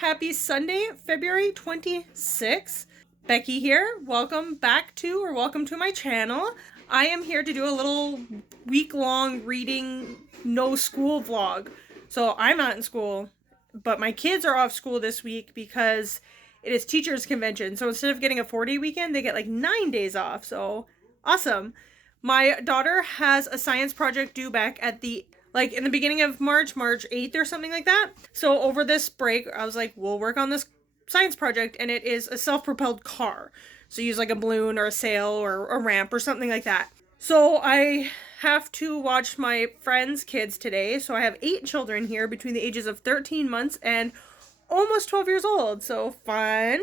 Happy Sunday, February 26th. Becky here. Welcome to my channel. I am here to do a little week-long reading no school vlog. So I'm not in school, but my kids are off school this week because it is teachers convention. So instead of getting a 4-day weekend, they get like 9 days off. So awesome. My daughter has a science project due back at in the beginning of March 8th or something like that. So over this break, I was like, we'll work on this science project, and it is a self-propelled car. So use like a balloon or a sail or a ramp or something like that. So I have to watch my friend's kids today. So I have 8 children here between the ages of 13 months and almost 12 years old. So fun.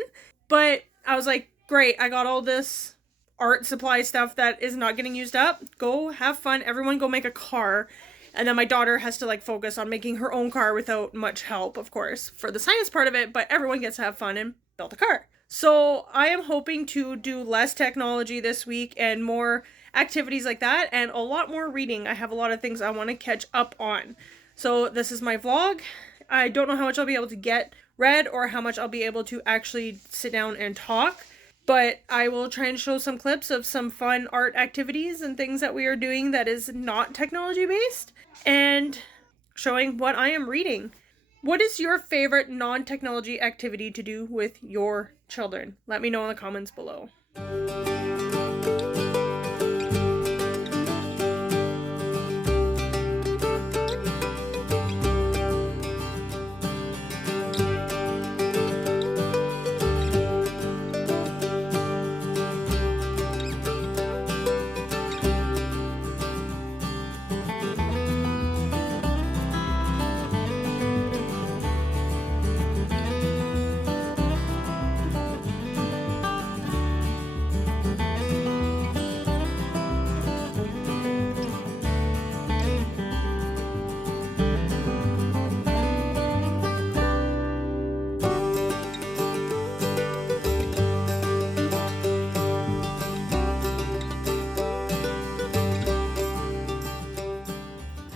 But I was like, great, I got all this art supply stuff that is not getting used up. Go have fun. Everyone go make a car. And then my daughter has to focus on making her own car without much help, of course, for the science part of it, but everyone gets to have fun and build a car. So I am hoping to do less technology this week and more activities like that and a lot more reading. I have a lot of things I want to catch up on. So this is my vlog. I don't know how much I'll be able to get read or how much I'll be able to actually sit down and talk. But I will try and show some clips of some fun art activities and things that we are doing that is not technology based and showing what I am reading. What is your favorite non-technology activity to do with your children? Let me know in the comments below.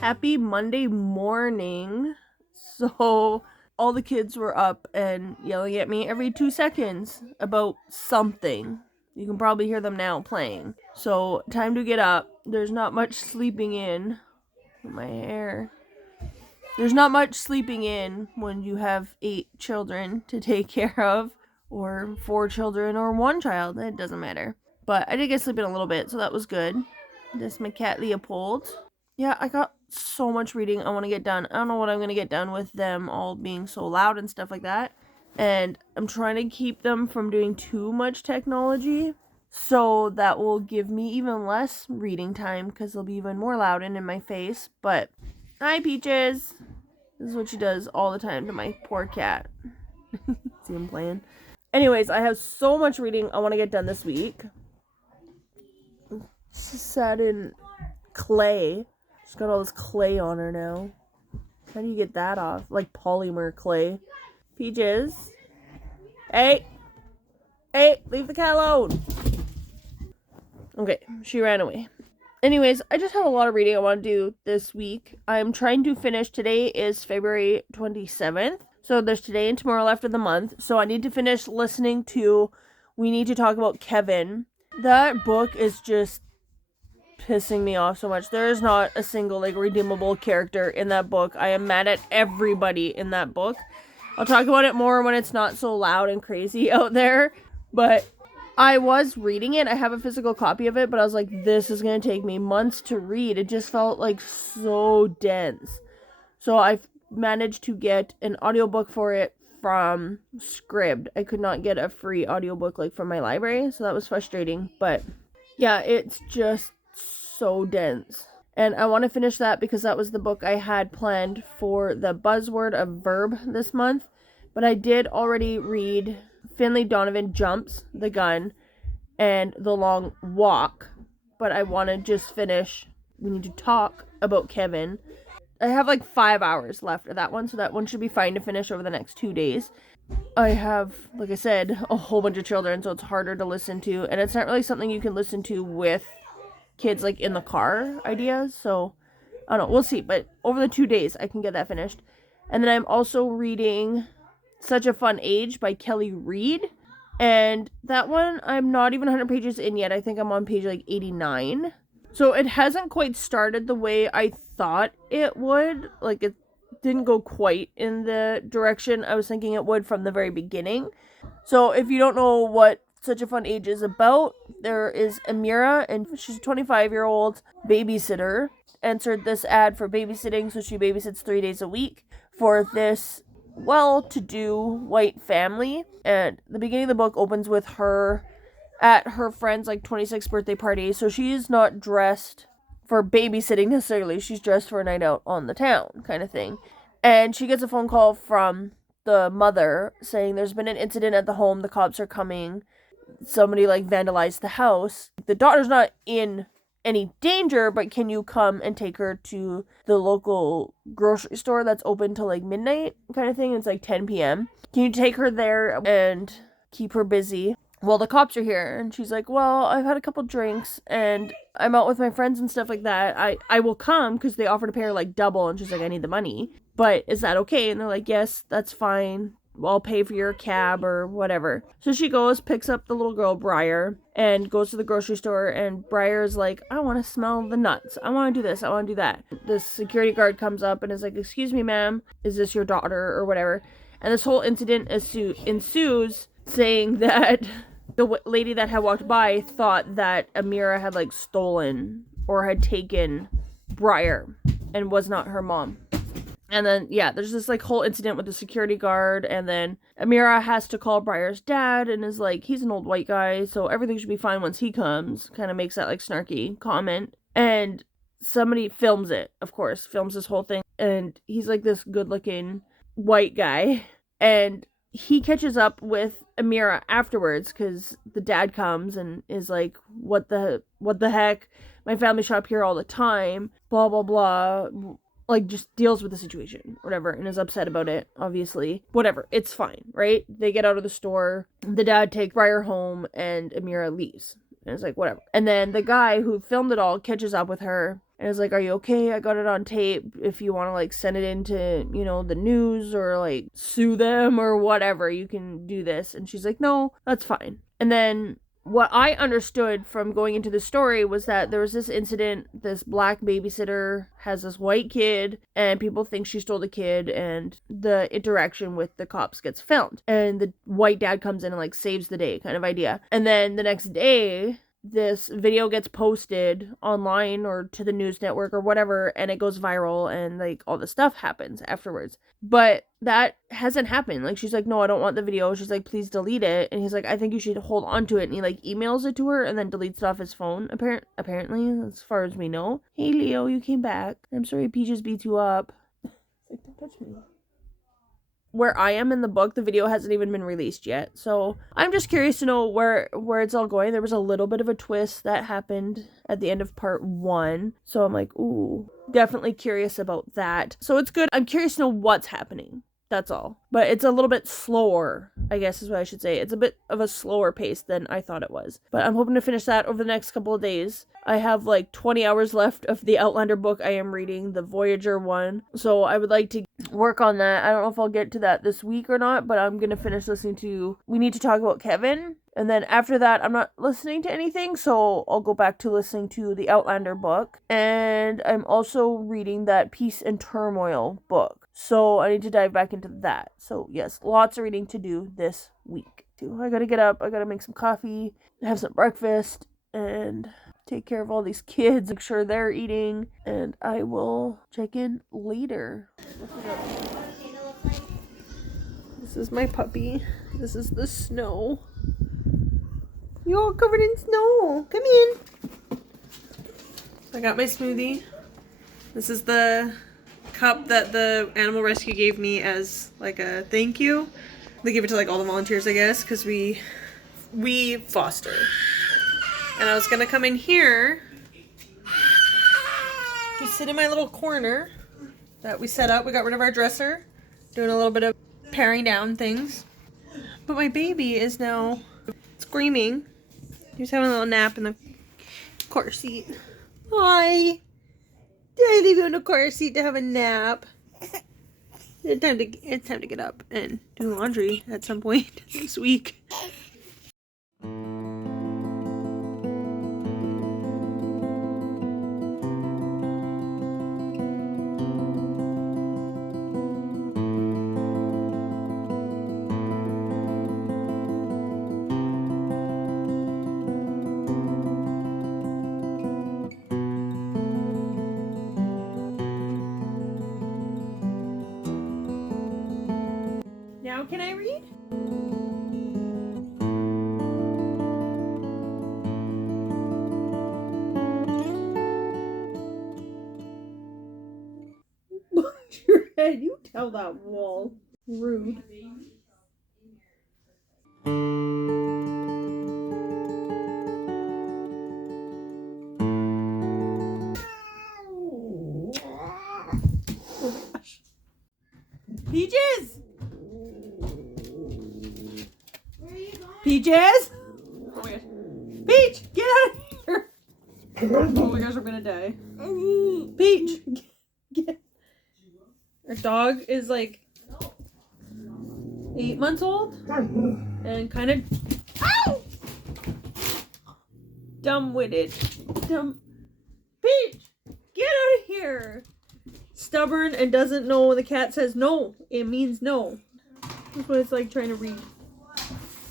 Happy Monday morning. So all the kids were up and yelling at me every 2 seconds about something. You can probably hear them now playing. So time to get up. There's not much sleeping in. My hair. There's not much sleeping in when you have 8 children to take care of, or 4 children or 1 child. It doesn't matter. But I did get sleeping a little bit, so that was good. This is my cat Leopold. Yeah, I got so much reading I want to get done. I don't know what I'm going to get done with them all being so loud and stuff like that. And I'm trying to keep them from doing too much technology. So that will give me even less reading time because they'll be even more loud and in my face. But, hi Peaches! This is what she does all the time to my poor cat. See him playing? Anyways, I have so much reading I want to get done this week. She sat in clay. She's got all this clay on her now. How do you get that off? Like polymer clay. Peaches. Hey! Hey! Leave the cat alone! Okay, she ran away. Anyways, I just have a lot of reading I want to do this week. I'm trying to finish. Today is February 27th. So there's today and tomorrow left of the month. So I need to finish listening to We Need to Talk About Kevin. That book is just pissing me off so much. There is not a single redeemable character in that book. I am mad at everybody in that book. I'll talk about it more when it's not so loud and crazy out there. But I was reading it. I have a physical copy of it, but I was like, this is going to take me months to read. It just felt so dense. So I've managed to get an audiobook for it from Scribd. I could not get a free audiobook from my library, so that was frustrating. But yeah, it's just so dense. And I want to finish that because that was the book I had planned for the buzzword of verb this month. But I did already read Finlay Donovan Jumps, The Gun, and The Long Walk. But I want to just finish We Need to Talk About Kevin. I have 5 hours left of that one, so that one should be fine to finish over the next 2 days. I have, like I said, a whole bunch of children, so it's harder to listen to. And it's not really something you can listen to with kids in the car ideas, so I don't know, we'll see. But over the 2 days I can get that finished. And then I'm also reading Such a Fun Age by Kelly Reed. And that one, I'm not even 100 pages in yet. I think I'm on page like 89. So it hasn't quite started the way I thought it would. Like, it didn't go quite in the direction I was thinking it would from the very beginning. So if you don't know what Such a Fun Age is about, there is Amira, and she's a 25-year-old babysitter. Entered this ad for babysitting, so she babysits 3 days a week for this well-to-do white family. And the beginning of the book opens with her at her friend's like 26th birthday party, so she's not dressed for babysitting necessarily. She's dressed for a night out on the town kind of thing. And she gets a phone call from the mother saying there's been an incident at the home, the cops are coming, somebody like vandalized the house. The daughter's not in any danger, but can you come and take her to the local grocery store that's open till like midnight kind of thing? It's like 10 p.m. Can you take her there and keep her busy? Well, the cops are here. And she's like, well, I've had a couple drinks and I'm out with my friends and stuff like that. I will come because they offer to pay her like double. And she's like, I need the money. But is that okay? And they're like, yes, that's fine. I'll pay for your cab or whatever. So she goes, picks up the little girl, Briar, and goes to the grocery store. And Briar's like, I want to smell the nuts. I want to do this. I want to do that. The security guard comes up and is like, excuse me, ma'am, is this your daughter or whatever? And this whole incident ensues, saying that the lady that had walked by thought that Amira had like stolen or had taken Briar and was not her mom. And then, yeah, there's this, like, whole incident with the security guard, and then Amira has to call Briar's dad, and is like, he's an old white guy, so everything should be fine once he comes, kind of makes that, like, snarky comment, and somebody films it, of course, films this whole thing, and he's, like, this good-looking white guy, and he catches up with Amira afterwards, because the dad comes and is like, what the heck, my family shop here all the time, blah, blah, blah, like, just deals with the situation, whatever, and is upset about it, obviously. Whatever, it's fine, right? They get out of the store, the dad takes Briar home, and Amira leaves. And it's like, whatever. And then the guy who filmed it all catches up with her, and is like, are you okay? I got it on tape. If you want to, like, send it into, you know, the news, or, like, sue them, or whatever, you can do this. And she's like, no, that's fine. And then what I understood from going into the story was that there was this incident, this black babysitter has this white kid, and people think she stole the kid, and the interaction with the cops gets filmed. And the white dad comes in and, like, saves the day kind of idea. And then the next day, this video gets posted online or to the news network or whatever, and it goes viral, and, like, all the stuff happens afterwards. But that hasn't happened. Like, she's like, no, I don't want the video. She's like, please delete it. And he's like, I think you should hold on to it. And he, like, emails it to her and then deletes it off his phone, apparently, as far as we know. Hey, Leo, you came back. I'm sorry Peaches beat you up. Like, don't touch me. Where I am in the book, the video hasn't even been released yet. So I'm just curious to know where it's all going. There was a little bit of a twist that happened at the end of part 1. So I'm like, ooh, definitely curious about that. So it's good. I'm curious to know what's happening. That's all. But it's a little bit slower, I guess is what I should say. It's a bit of a slower pace than I thought it was. But I'm hoping to finish that over the next couple of days. I have like 20 hours left of the Outlander book I am reading, the Voyager one. So I would like to work on that. I don't know if I'll get to that this week or not, but I'm going to finish listening to We Need to Talk About Kevin. And then after that, I'm not listening to anything, so I'll go back to listening to the Outlander book. And I'm also reading that Peace and Turmoil book. So I need to dive back into that. So yes, lots of reading to do this week too. I gotta get up, I gotta make some coffee, have some breakfast, and take care of all these kids, make sure they're eating, and I will check in later. This is my puppy. This is the snow. You're all covered in snow. Come in. I got my smoothie. This is the cup that the animal rescue gave me as like a thank you. They give it to like all the volunteers, I guess, because we foster. And I was gonna come in here, just sit in my little corner that we set up. We got rid of our dresser, doing a little bit of paring down things. But my baby is now screaming. He was having a little nap in the car seat. Hi. Did I leave you in the car seat to have a nap? It's time to get up and do laundry at some point this week. Now can I read? Your head, you tell that wall. Rude. Oh my gosh. Peaches! Peaches! Oh my gosh. Peach! Get out of here! Oh my gosh, I'm gonna die. Peach! Get. Our dog is like 8 months old and kind of dumb-witted. Peach! Get out of here! Stubborn and doesn't know when the cat says no, it means no. That's what it's like trying to read.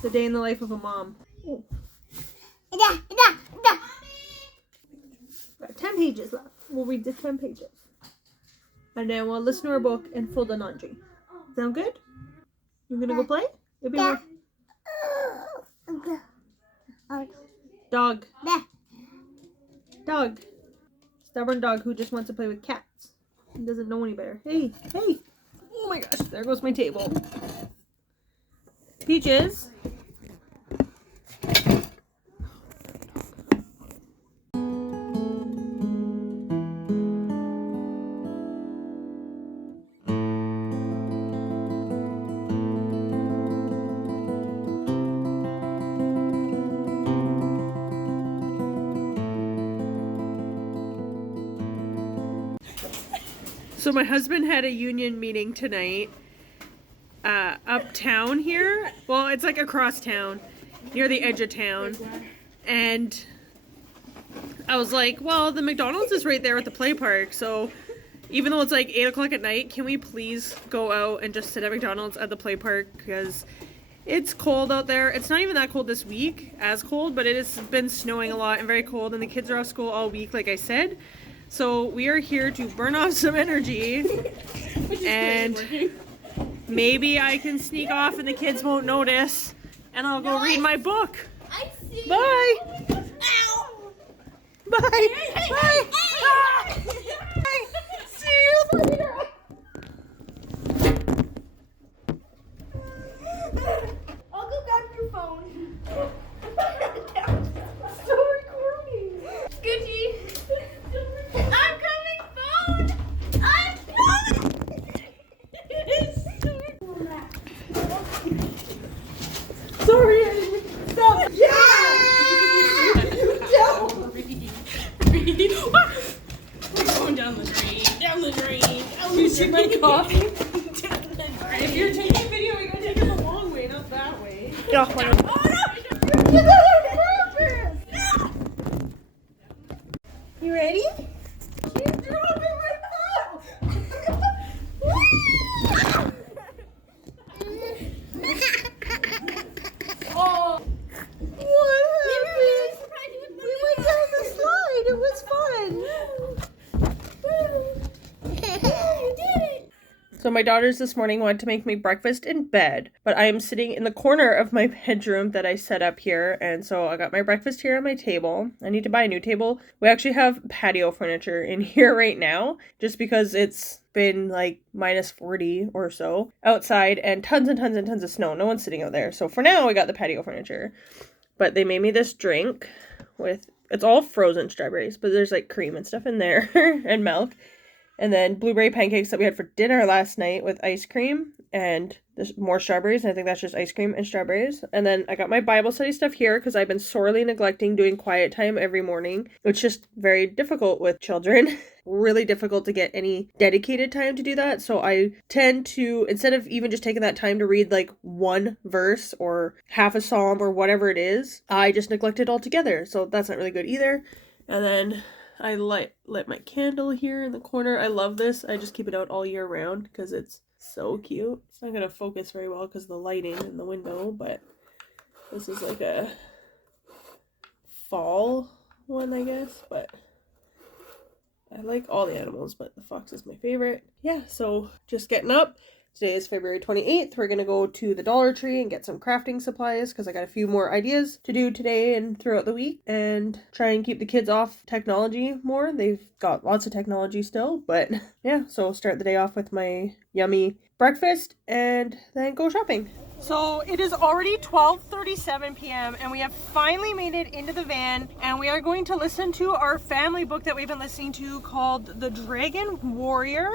The day in the life of a mom. Oh. Got 10 pages left. We'll read the 10 pages. And then we'll listen to our book and fold the laundry. Sound good? You gonna go play? It'll be more... Dog. Dog. Stubborn dog who just wants to play with cats. He doesn't know any better. Hey, hey. Oh my gosh, there goes my table. Peaches. So my husband had a union meeting tonight uptown here. Well, it's like across town, near the edge of town. And I was like, well, the McDonald's is right there at the play park. So even though it's like 8 o'clock at night, can we please go out and just sit at McDonald's at the play park? Because it's cold out there. It's not even that cold this week, as cold, but it has been snowing a lot and very cold. And the kids are off school all week, like I said. So we are here to burn off some energy, and maybe I can sneak off and the kids won't notice, and I'll go read my book. Bye. Bye. Bye. Bye. See you later. I'll go grab your phone. Still recording. Gucci. I'm coming, phone! I'm coming! Sorry, I didn't stop. Yeah! You don't. We're going down the drain, down the drain, down the You see my drain. coffee? Down the drain. If you're taking video, you gotta take it the long way, not that way. Get off my Oh no! You did that on purpose! You ready? You're dropping my phone! Oh! What happened? We went down the slide. It was fun. You did it! So my daughters this morning wanted to make me breakfast in bed, but I am sitting in the corner of my bedroom that I set up here, and so I got my breakfast here on my table. I need to buy a new table. We actually have patio furniture in here right now, just because it's been like minus 40 or so outside and tons and tons and tons of snow. No one's sitting out there. So for now, we got the patio furniture. But they made me this drink with, it's all frozen strawberries, but there's like cream and stuff in there and milk. And then blueberry pancakes that we had for dinner last night with ice cream. And there's more strawberries. And I think that's just ice cream and strawberries. And then I got my Bible study stuff here because I've been sorely neglecting doing quiet time every morning. It's just very difficult with children. Really difficult to get any dedicated time to do that. So I tend to, instead of even just taking that time to read like one verse or half a psalm or whatever it is, I just neglect it altogether. So that's not really good either. And then I lit my candle here in the corner. I love this. I just keep it out all year round because it's so cute. It's not going to focus very well because of the lighting in the window, but this is like a fall one, I guess, but I like all the animals, but the fox is my favorite. Yeah, so just getting up. Today is February 28th. We're going to go to the Dollar Tree and get some crafting supplies because I got a few more ideas to do today and throughout the week, and try and keep the kids off technology more. They've got lots of technology still, but yeah, so I'll start the day off with my yummy breakfast and then go shopping. So it is already 12:37 p.m. and we have finally made it into the van, and we are going to listen to our family book that we've been listening to called The Dragon Warrior.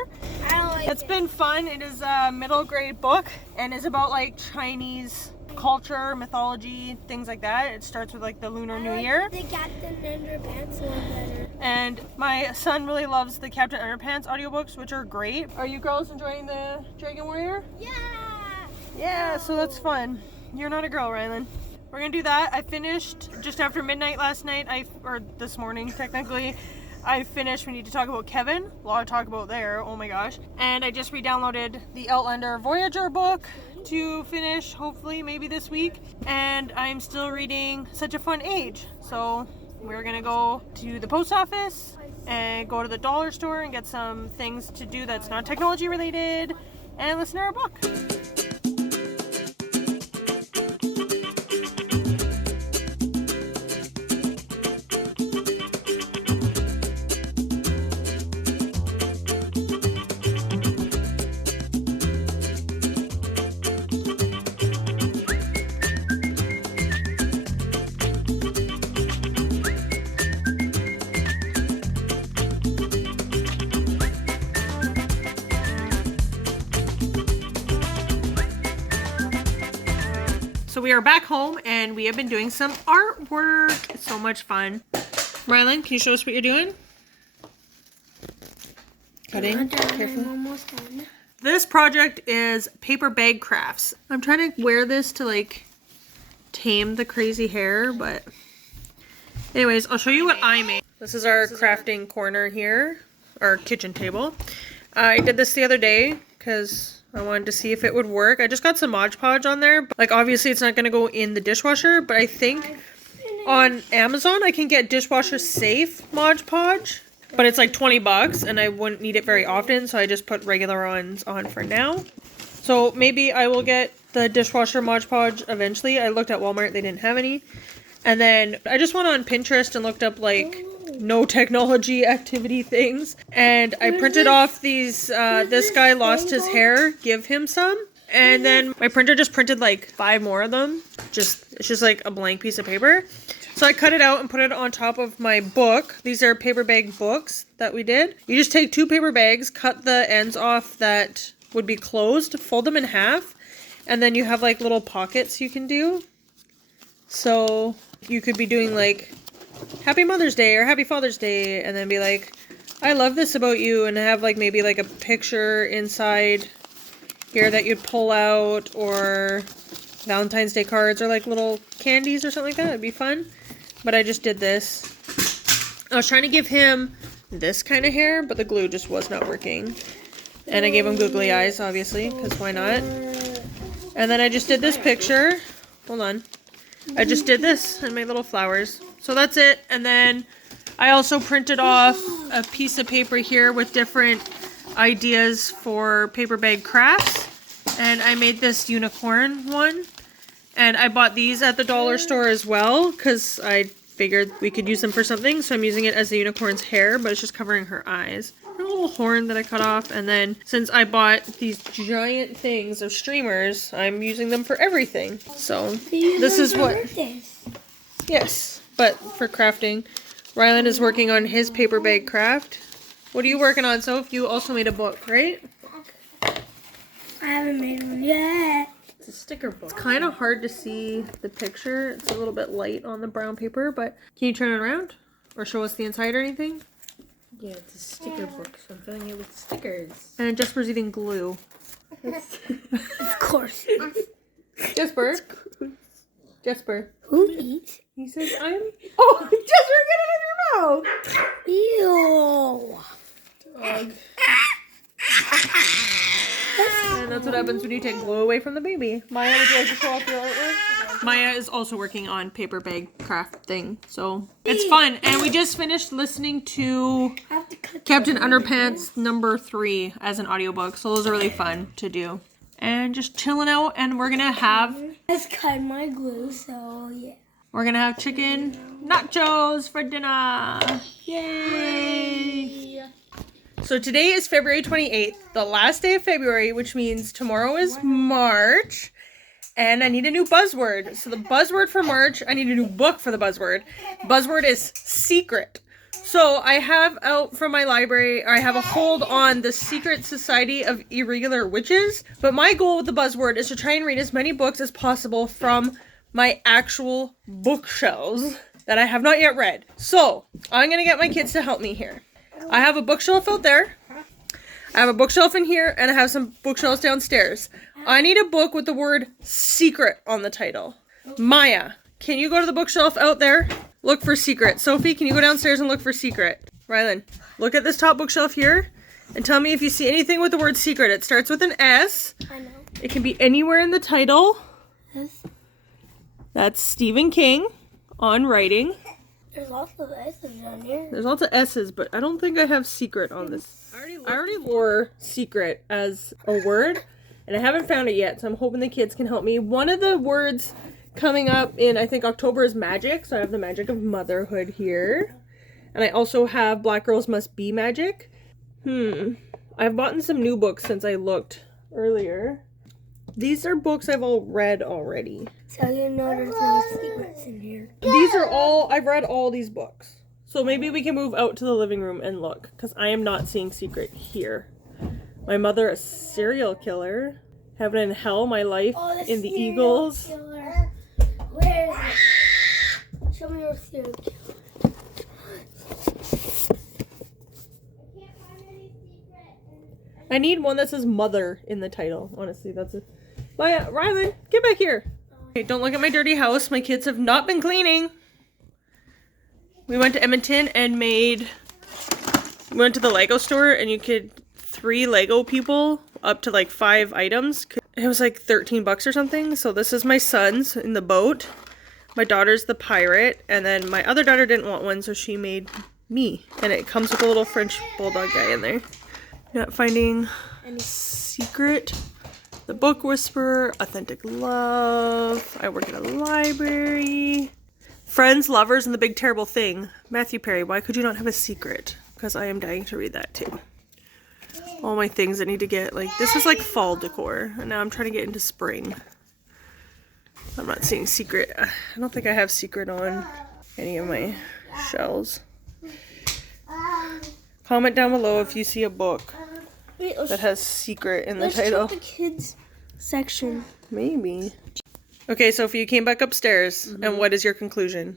It's been fun. It is a middle grade book and is about like Chinese culture, mythology, things like that. It starts with like the Lunar New Year. The Captain Underpants one better. And my son really loves the Captain Underpants audiobooks, which are great. Are you girls enjoying the Dragon Warrior? Yeah! Yeah, so that's fun. You're not a girl, Rylan. We're gonna do that. I finished just after midnight last night, or this morning technically. I finished We Need to Talk About Kevin. A lot to talk about there, oh my gosh. And I just re-downloaded the Outlander Voyager book to finish, hopefully, maybe this week. And I'm still reading Such a Fun Age. So we're gonna go to the post office and go to the dollar store and get some things to do that's not technology related and listen to our book. So we are back home and we have been doing some artwork. It's so much fun. Rylan, can you show us what you're doing? Cutting I'm carefully. almost done. This project is paper bag crafts. I'm trying to wear this to like tame the crazy hair, but anyways, I'll show you what I made. This is our crafting corner here, our kitchen table. I did this the other day because I wanted to see if it would work. I just got some Mod Podge on there. But, like, obviously it's not going to go in the dishwasher, but I think on Amazon I can get dishwasher safe Mod Podge. But it's like $20 and I wouldn't need it very often, so I just put regular ones on for now. So maybe I will get the dishwasher Mod Podge eventually. I looked at Walmart, they didn't have any. And then I just went on Pinterest and looked up like no technology activity things, and I printed off these this guy lost his hair, give him some. And then my printer just printed like 5 more of them. It's just like a blank piece of paper. So I cut it out and put it on top of my book. These are paper bag books that we did. You just take 2 paper bags, cut the ends off that would be closed, fold them in half, and then you have like little pockets you can do. So you could be doing like Happy Mother's Day or Happy Father's Day, and then be like, I love this about you, and have like maybe like a picture inside here that you'd pull out, or Valentine's Day cards, or like little candies or something like that. It'd be fun. But I just did this. I was trying to give him this kind of hair, but the glue just was not working. And I gave him googly eyes, obviously, because why not? And then I just did this picture. Hold on. I just did this and made little flowers. So that's it. And then I also printed off a piece of paper here with different ideas for paper bag crafts. And I made this unicorn one. And I bought these at the dollar store as well, because I figured we could use them for something. So I'm using it as the unicorn's hair, but it's just covering her eyes. A little horn that I cut off. And then since I bought these giant things of streamers, I'm using them for everything. So this is what... Yes, but for crafting. Rylan is working on his paper bag craft. What are you working on, Soph? You also made a book, right? I haven't made one yet. It's a sticker book. It's kind of hard to see the picture. It's a little bit light on the brown paper, but can you turn it around? Or show us the inside or anything? Yeah, it's a sticker book, so I'm filling it with stickers. And Jesper's eating glue. Of course. Jesper? Jesper. Who eats? He says, I'm... Oh, Jesper, get it in your mouth! Ew. And that's what happens when you take glue away from the baby. Maya, would you like to show off your artwork? Maya is also working on paper bag craft thing, so it's fun. And we just finished listening to I have to cut Captain Underpants #3 as an audiobook, so those are really fun to do. And just chilling out, and we're gonna have my glue, so yeah. chicken nachos for dinner. Yay! So today is February 28th, the last day of February, which means tomorrow is March. And I need a new buzzword. So the buzzword for March, I need a new book for the buzzword. Buzzword is secret. So I have out from my library, I have a hold on the Secret Society of Irregular Witches. But my goal with the buzzword is to try and read as many books as possible from my actual bookshelves that I have not yet read. So I'm going to get my kids to help me here. I have a bookshelf out there. I have a bookshelf in here, and I have some bookshelves downstairs. I need a book with the word secret on the title. Maya, can you go to the bookshelf out there? Look for secret. Sophie, can you go downstairs and look for secret? Rylan, look at this top bookshelf here and tell me if you see anything with the word secret. It starts with an S. I know. It can be anywhere in the title. Yes. That's Stephen King on writing. There's lots of S's on here. There's lots of S's, but I don't think I have secret on this. I already wore secret as a word, and I haven't found it yet, so I'm hoping the kids can help me. One of the words coming up in, I think, October is magic, so I have the magic of motherhood here. And I also have Black Girls Must Be Magic. I've bought some new books since I looked earlier. These are books I've all read already. So you know there's no secrets in here. These are all, I've read all these books. So maybe we can move out to the living room and look, because I am not seeing secret here. My mother, a serial killer. Heaven and Hell, My Life in the Eagles. Killer. Where is it? Show me your serial killer. I need one that says mother in the title. Honestly, that's it. Maya, Rylan, get back here. Okay, don't look at my dirty house. My kids have not been cleaning. We went to Edmonton and we went to the Lego store, and you could 3 Lego people up to like 5 items. It was like $13 or something. So this is my son's in the boat. My daughter's the pirate, and then my other daughter didn't want one, so she made me. And it comes with a little French bulldog guy in there. Not finding any secret. The Book Whisperer, Authentic Love. I work at a library. Friends, Lovers, and The Big Terrible Thing. Matthew Perry, why could you not have a secret? Because I am dying to read that too. All my things I need to get, like, this is like fall decor. And now I'm trying to get into spring. I'm not seeing secret. I don't think I have secret on any of my shelves. Comment down below if you see a book that has secret in the title. Let's check the kids section. Maybe. Okay, Sophie, you came back upstairs, and what is your conclusion?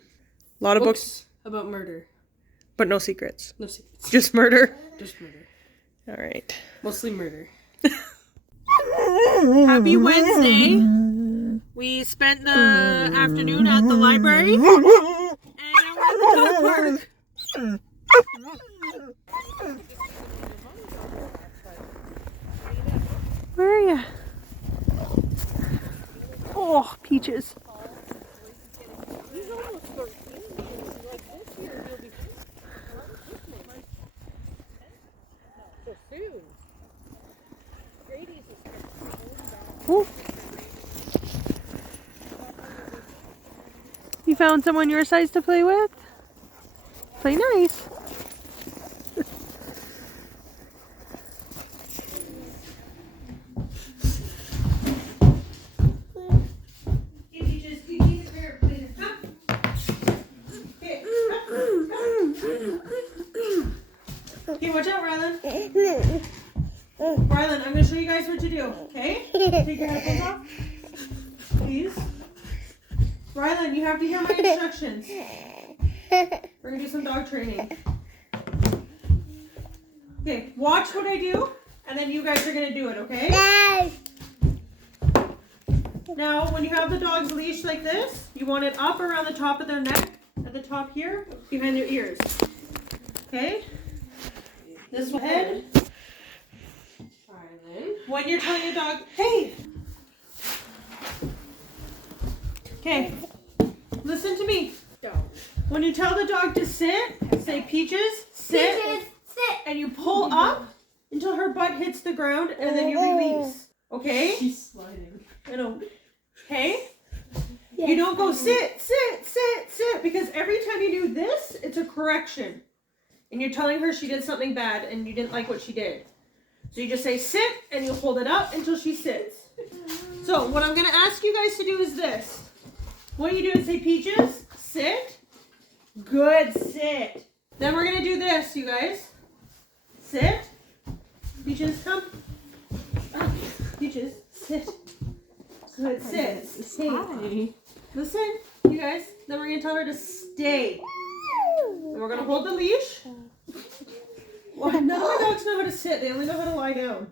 A lot of books about murder. but no secrets. No secrets. Just murder? Just murder. All right. Mostly murder. Happy Wednesday. We spent the afternoon at the library, and now we're at the dog park. Where are you? Oh, Peaches. Ooh. You found someone your size to play with? Play nice. Okay, what Watch out, Rylan. Rylan, I'm going to show you guys what to do, okay? Take your headphones off. Please. Rylan, you have to hear my instructions. We're going to do some dog training. Okay, watch what I do, and then you guys are going to do it, okay? Now, when you have the dog's leash like this, you want it up around the top of their neck, at the top here, behind their ears. Okay? This one head. When you're telling your dog, hey! Okay, listen to me. When you tell the dog to sit, say Peaches, sit, Peaches, sit. and you pull up until her butt hits the ground, and then you release. Okay? She's sliding. I know. Okay? Yes. You don't go sit, sit, sit, sit, because every time you do this, it's a correction. And you're telling her she did something bad and you didn't like what she did. So you just say sit and you hold it up until she sits. So what I'm going to ask you guys to do is this. What you do is say Peaches, sit. Good, sit. Then we're going to do this, you guys. Sit. Peaches, come. Peaches, sit. Good, sit. Hey. Listen, you guys. Then we're going to tell her to stay. And we're going to hold the leash. Well, none of my dogs know how to sit. They only know how to lie down.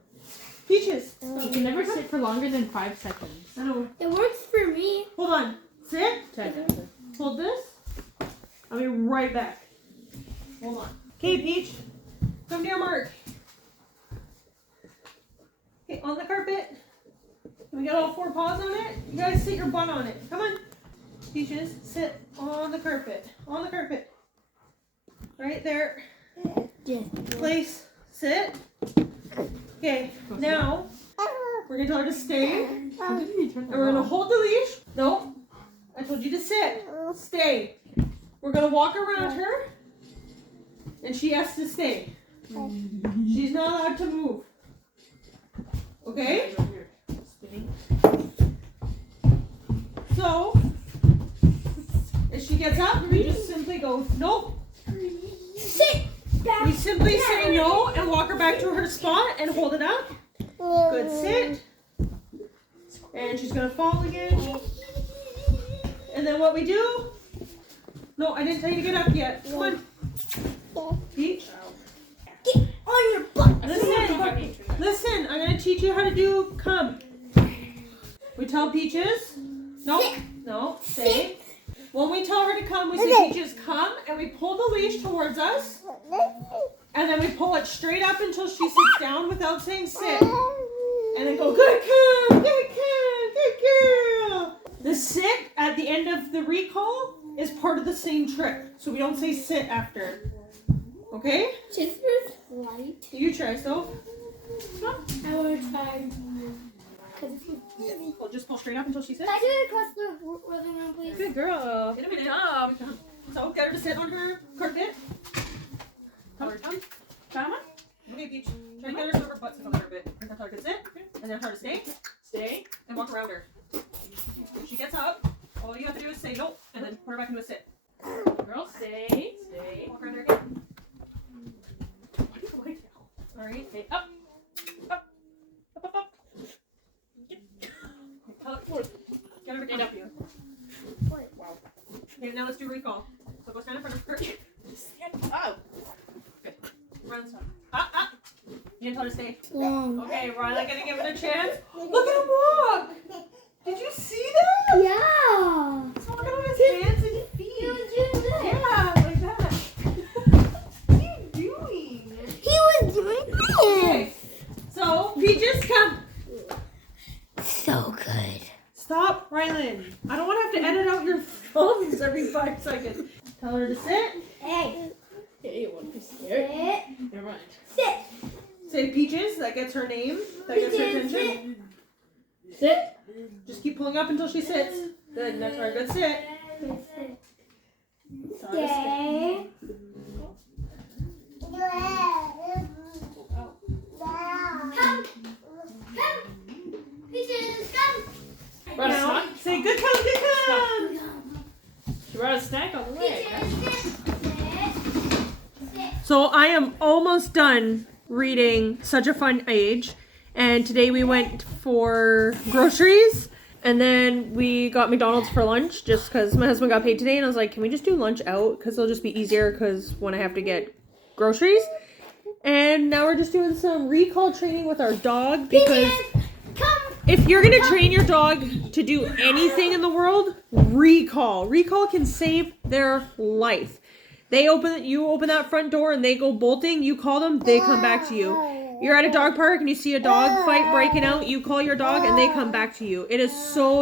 Peaches. You can never sit for longer than 5 seconds. I know. It works for me. Hold on. Sit. Technically. Hold this. I'll be right back. Hold on. Okay, Peach. Come to your mark. Okay, on the carpet. We got all 4 paws on it. You guys sit your butt on it. Come on. Peaches, sit on the carpet. On the carpet. Right there. Place. Sit. Okay, now we're going to tell her to stay. And we're going to hold the leash. No. I told you to sit. Stay. We're going to walk around her. And she has to stay. She's not allowed to move. Okay? So, if she gets up, we just simply go, nope. Sit. We simply say no and walk her back to her spot and hold it up. Good, sit. And she's going to fall again. And then what we do, no, I didn't tell you to get up yet. Come on. Peach. Get on your butt. Listen, I'm going to teach you how to do come. We tell Peaches, no, no, stay. When we tell her to come, we say Peaches come, and we pull the leash towards us, and then we pull it straight up until she sits down without saying sit. And then go, good come, good come, good girl. The sit at the end of the recall is part of the same trick, so we don't say sit after. Okay? Just for light. You try, so. I want to try. We'll just pull straight up until she sits. Can I do it across the living room, please? Good girl. In a minute. So get her to sit on her carpet. Come. Come on. Okay, Peach. Try to get her so her butt sits on the carpet. And then tell her to sit. And then tell her to stay. Stay. And walk around her. If she gets up, all you have to do is say nope. And then put her back into a sit. Girl, stay. Stay. Walk around her again. Alright. Okay, up. Up. Up, up, up. Get her to come up you. Wow. Okay, now let's do recall. So go stand in front of her. Stand up. Good. Run stop. Up. You didn't tell her to stay. Long. Okay, Ryla gonna give it a chance. Look at him walk! Did you see that? Yeah. So look at his hands and his feet. He was doing this. Yeah, like that. What are you doing? He was doing this. Okay, so Peaches, come. So good. Stop, Rylan. I don't want to have to edit out your thumbs every 5 seconds. Tell her to sit. Hey. Okay, you want to be scared? Sit. Never mind. Sit. Say Peaches. That gets her name. That gets her attention. Sit. Just keep pulling up until she sits. Good. Next one. Good. Sit. Tell her to Stay. Come. Peaches, come. Brought a Now, snack? say good come, good come. She brought a snack on the way. Peaches, sit. Sit. So I am almost done reading Such a Fun Age. And today we went for groceries. And then we got McDonald's for lunch just because my husband got paid today. And I was like, can we just do lunch out? Because it'll just be easier because when I have to get groceries. And now we're just doing some recall training with our dog because if you're going to train your dog to do anything in the world, recall. Recall can save their life. You open that front door and they go bolting, you call them, they come back to you. You're at a dog park and you see a dog fight breaking out, you call your dog and they come back to you. It is so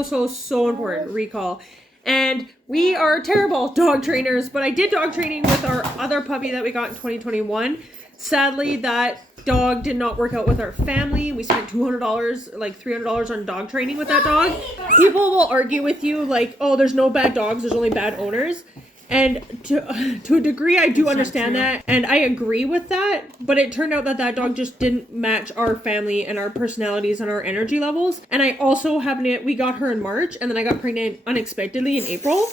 important, recall. And we are terrible dog trainers, but I did dog training with our other puppy that we got in 2021. Sadly, that dog did not work out with our family. We spent $200, like $300 on dog training with that dog. People will argue with you like, oh, there's no bad dogs, there's only bad owners. And to a degree, I do understand that, and I agree with that, but it turned out that dog just didn't match our family and our personalities and our energy levels. And I also we got her in March, and then I got pregnant unexpectedly in April,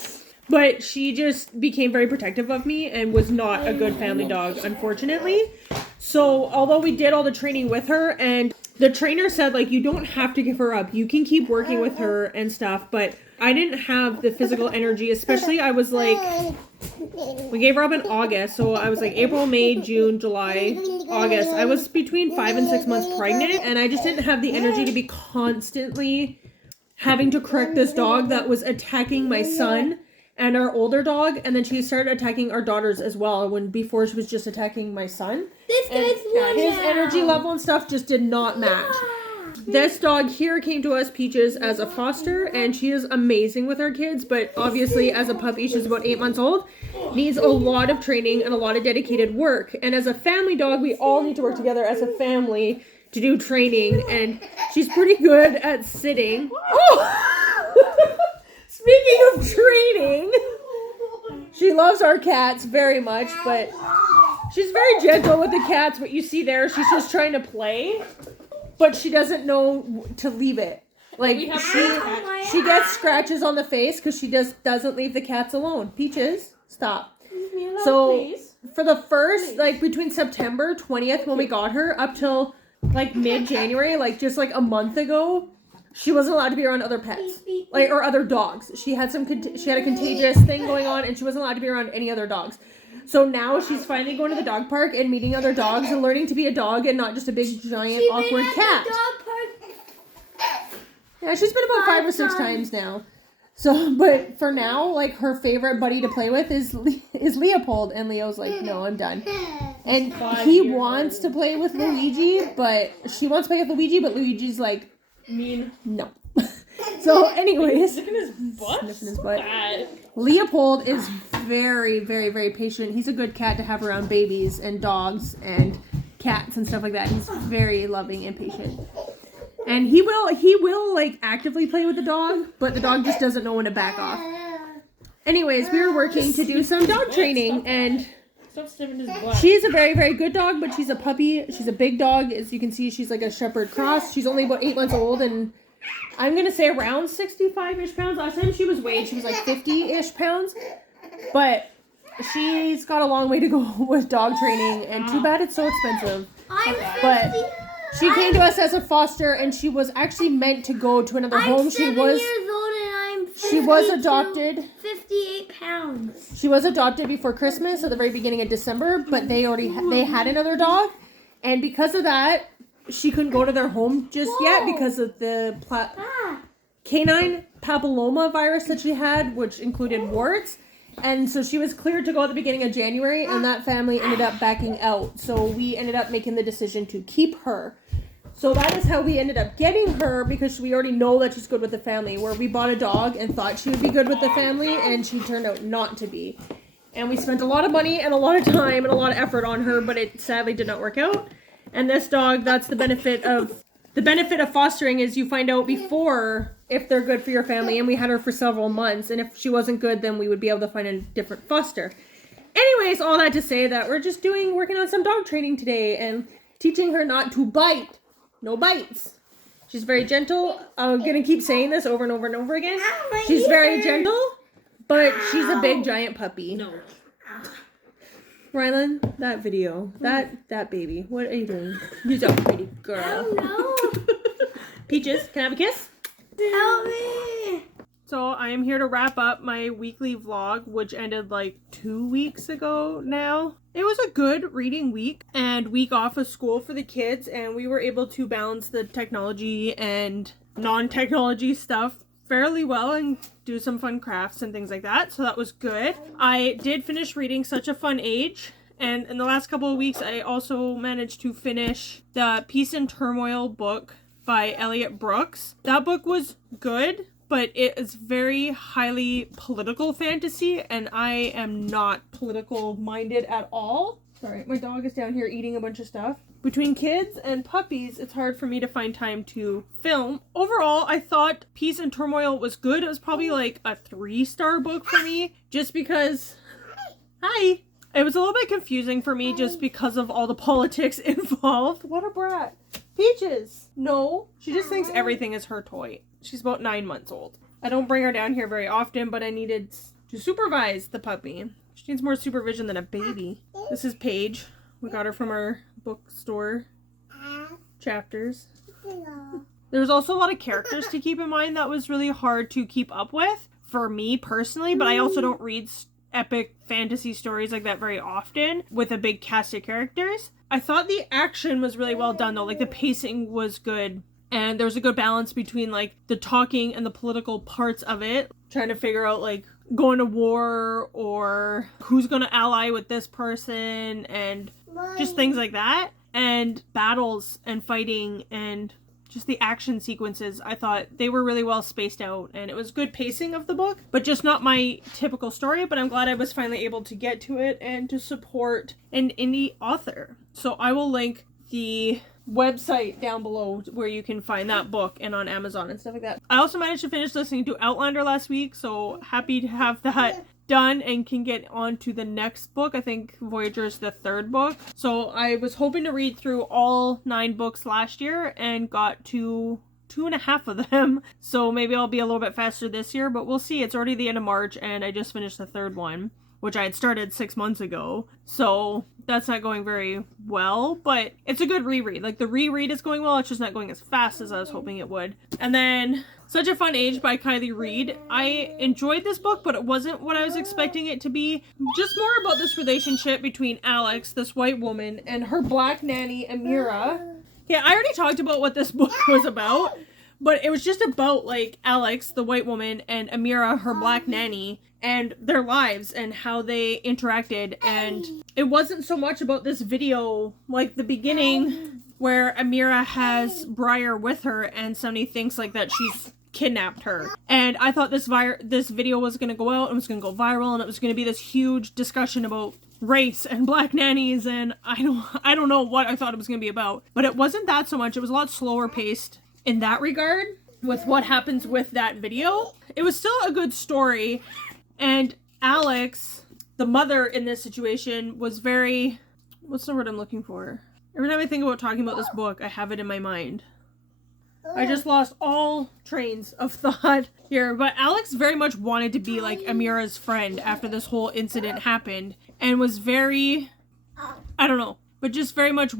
but she just became very protective of me and was not a good family dog, unfortunately. So although we did all the training with her, and the trainer said, like, you don't have to give her up. You can keep working with her and stuff, but I didn't have the physical energy, especially I was like, we gave her up in August, so I was like April, May, June, July, August. I was between 5 and 6 months pregnant, and I just didn't have the energy to be constantly having to correct this dog that was attacking my son and our older dog, and then she started attacking our daughters as well, before she was just attacking my son. His energy level and stuff just did not match. This dog here came to us, Peaches, as a foster, and she is amazing with our kids, but obviously as a puppy, she's about 8 months old, needs a lot of training and a lot of dedicated work. And as a family dog, we all need to work together as a family to do training, and she's pretty good at sitting. Oh! Speaking of training, she loves our cats very much, but she's very gentle with the cats. What you see there, she's just trying to play. But she doesn't know to leave it. Like, she gets scratches on the face because she just doesn't leave the cats alone. Peaches, stop. So, for the first, like, between September 20th when we got her up till, like, mid-January, like, just, like, a month ago, she wasn't allowed to be around other pets. Like, or other dogs. She had a contagious thing going on, and she wasn't allowed to be around any other dogs. So now she's finally going to the dog park and meeting other dogs and learning to be a dog and not just a big, giant, awkward cat. Yeah, she's been about 5 or 6 times now. So, but for now, like, her favorite buddy to play with is Leopold. And Leo's like, no, I'm done. And he wants to play with Luigi, but she wants to play with Luigi, but Luigi's like, mean, no. So, anyways, sniffing his butt. Leopold is very, very, very patient. He's a good cat to have around babies and dogs and cats and stuff like that. He's very loving and patient. And he will like actively play with the dog, but the dog just doesn't know when to back off. Anyways, we were working to do some dog training, and Stop sniffing his butt. she's a very, very good dog, but she's a puppy. She's a big dog. As you can see, she's like a shepherd cross. She's only about 8 months old, and I'm going to say around 65-ish pounds. Last time she was weighed, she was like 50-ish pounds. But she's got a long way to go with dog training, and too bad it's so expensive. But she came to us as a foster, and she was actually meant to go to another home. Years old and I'm 52, she was adopted. 58 pounds. She was adopted before Christmas at the very beginning of December, but they had another dog, and because of that, she couldn't go to their home just yet because of the canine papilloma virus that she had, which included warts. And so she was cleared to go at the beginning of January, and that family ended up backing out. So we ended up making the decision to keep her. So that is how we ended up getting her, because we already know that she's good with the family, where we bought a dog and thought she would be good with the family, and she turned out not to be. And we spent a lot of money and a lot of time and a lot of effort on her, but it sadly did not work out. And this dog, that's the benefit of fostering, is you find out before if they're good for your family. And we had her for several months, and if she wasn't good, then we would be able to find a different foster. Anyways, all that to say that we're just working on some dog training today and teaching her not to bite. No bites. She's very gentle. I'm gonna keep saying this over and over and over again. She's very gentle, but she's a big giant puppy. No. Rylan, that video. That baby. What are you doing? You're so pretty, girl. Oh Peaches, can I have a kiss? no! Help me! So I am here to wrap up my weekly vlog, which ended like 2 weeks ago now. It was a good reading week and week off of school for the kids, and we were able to balance the technology and non-technology stuff fairly well and do some fun crafts and things like that. So that was good. I did finish reading Such a Fun Age. And in the last couple of weeks, I also managed to finish the Peace and Turmoil book by Elliot Brooks. That book was good, but it is very highly political fantasy, and I am not political minded at all. Sorry, my dog is down here eating a bunch of stuff. Between kids and puppies, it's hard for me to find time to film. Overall, I thought Peace and Turmoil was good. It was probably like a 3-star book for me, just because... Hi! It was a little bit confusing for me just because of all the politics involved. What a brat. Peaches! No, she just thinks everything is her toy. She's about 9 months old. I don't bring her down here very often, but I needed to supervise the puppy. She needs more supervision than a baby. This is Paige. We got her from our bookstore. Chapters. There was also a lot of characters to keep in mind that was really hard to keep up with for me personally, but I also don't read epic fantasy stories like that very often with a big cast of characters. I thought the action was really well done though, like the pacing was good and there was a good balance between like the talking and the political parts of it, trying to figure out like going to war or who's going to ally with this person and just things like that, and battles and fighting and just the action sequences. I thought they were really well spaced out and it was good pacing of the book, but just not my typical story. But I'm glad I was finally able to get to it and to support an indie author. So I will link the website down below where you can find that book and on Amazon and stuff like that. I also managed to finish listening to Outlander last week, so happy to have that done and can get on to the next book. I think Voyager is the 3rd book. So I was hoping to read through all 9 books last year and got to 2.5 of them. So maybe I'll be a little bit faster this year, but we'll see. It's already the end of March and I just finished the 3rd one, which I had started 6 months ago. So that's not going very well, but it's a good reread. Like the reread is going well. It's just not going as fast as I was hoping it would. And then Such a Fun Age by Kylie Reid. I enjoyed this book, but it wasn't what I was expecting it to be. Just more about this relationship between Alex, this white woman, and her black nanny, Amira. Yeah, I already talked about what this book was about, but it was just about like Alex, the white woman, and Amira, her black nanny, and their lives and how they interacted. And it wasn't so much about this video, like the beginning where Amira has Briar with her and somebody thinks like that she's kidnapped her. And I thought this video was going to go out and was going to go viral and it was going to be this huge discussion about race and black nannies, and I don't know what I thought it was going to be about. But it wasn't that so much. It was a lot slower paced in that regard with what happens with that video. It was still a good story, and Alex, the mother in this situation, was very... What's the word I'm looking for? Every time I think about talking about this book, I have it in my mind. I just lost all trains of thought here, but Alex very much wanted to be like Amira's friend after this whole incident happened, and was very, I don't know, but just very much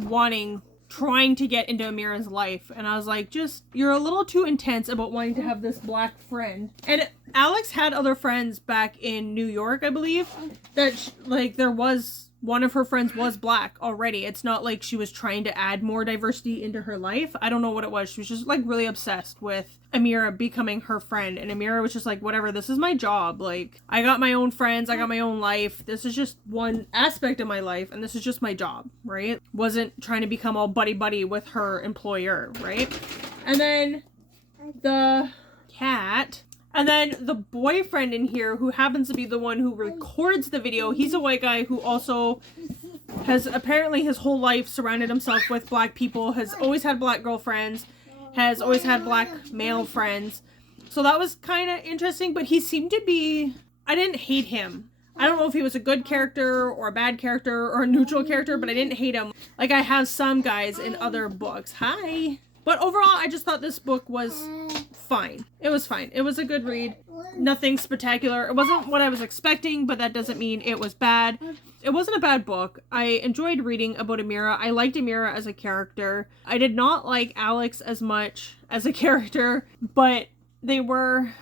trying to get into Amira's life. And I was like, you're a little too intense about wanting to have this black friend. And Alex had other friends back in New York, I believe, that there was... One of her friends was black already. It's not like she was trying to add more diversity into her life. I don't know what it was. She was just like really obsessed with Amira becoming her friend. And Amira was just like, whatever, this is my job. Like, I got my own friends. I got my own life. This is just one aspect of my life. And this is just my job, right? Wasn't trying to become all buddy-buddy with her employer, right? And then the cat... And then the boyfriend in here, who happens to be the one who records the video, he's a white guy who also has apparently his whole life surrounded himself with black people, has always had black girlfriends, has always had black male friends. So that was kind of interesting, but he seemed to be... I didn't hate him. I don't know if he was a good character or a bad character or a neutral character, but I didn't hate him like I have some guys in other books. Hi! But overall, I just thought this book was fine. It was fine. It was a good read. Nothing spectacular. It wasn't what I was expecting, but that doesn't mean it was bad. It wasn't a bad book. I enjoyed reading about Amira. I liked Amira as a character. I did not like Alex as much as a character, but they were...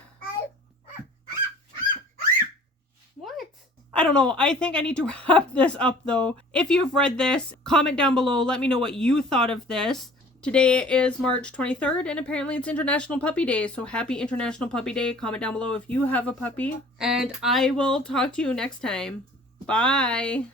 What? I don't know. I think I need to wrap this up though. If you've read this, comment down below. Let me know what you thought of this. Today is March 23rd, and apparently it's International Puppy Day, so happy International Puppy Day. Comment down below if you have a puppy, and I will talk to you next time. Bye!